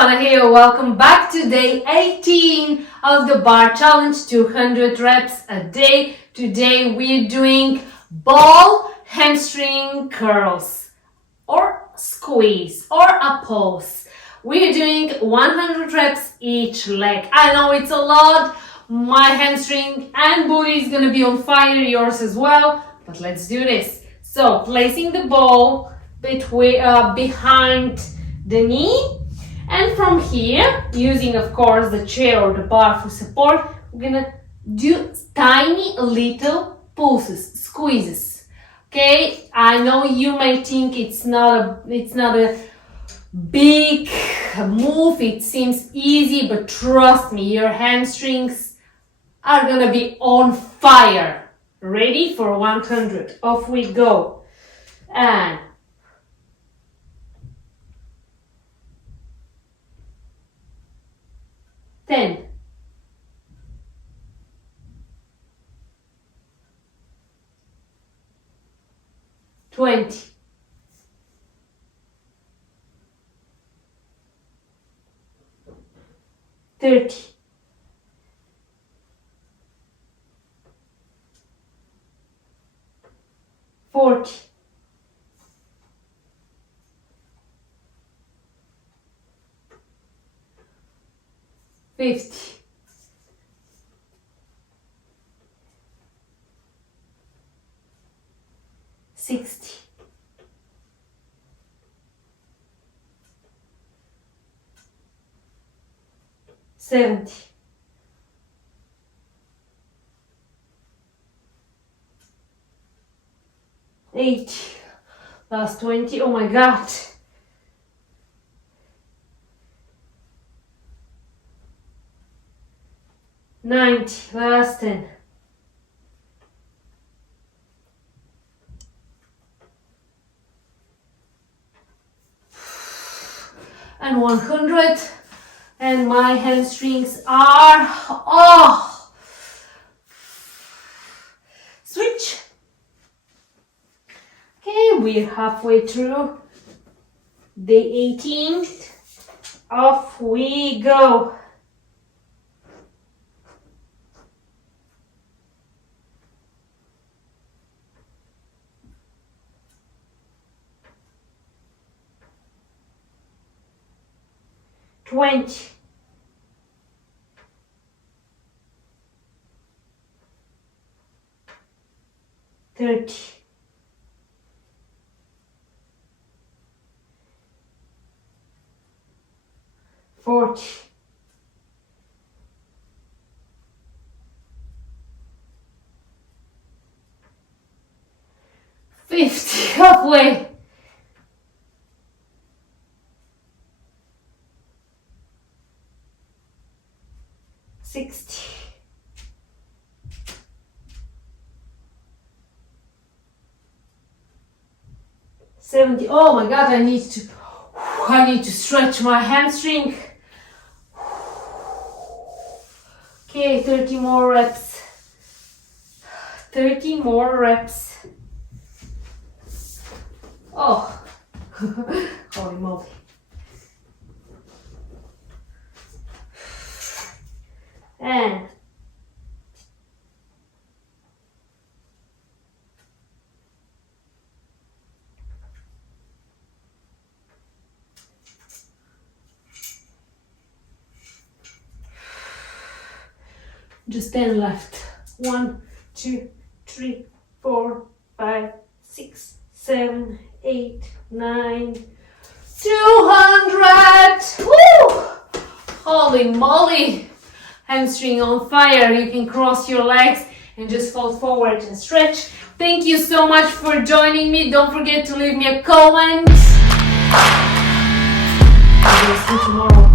Joana here, welcome back to day 18 of the bar challenge, 200 reps a day. Today we're doing ball hamstring curls or squeeze or a pulse. We're doing 100 reps each leg. I know it's a lot, my hamstring and booty is gonna be on fire, yours as well, but let's do this. So placing the ball behind the knee, and from here, using of course the chair or the bar for support, we're gonna do tiny little pulses, squeezes. Okay, I know you may think it's not a big move, it seems easy, but trust me, your hamstrings are gonna be on fire. Ready for 100? Off we go. And 10, 20, 30, 40, 50, 60, 70, 80, last 20, oh my god. 90, last 10. And 100. And my hamstrings are switch. Okay, we're halfway through day 18. Off we go. Twenty, 30, 40, 50, halfway. 60, 70. Oh my god, I need to stretch my hamstring. Okay, 30 more reps. 30 more reps. Oh, holy moly. And just 10 left. 1, 2, 3, 4, 5, 6, 7, 8, 9, 200. Woo! Holy moly! Hamstring on fire. You can cross your legs and just fold forward and stretch. Thank you so much for joining me. Don't forget to leave me a comment. I will see you tomorrow.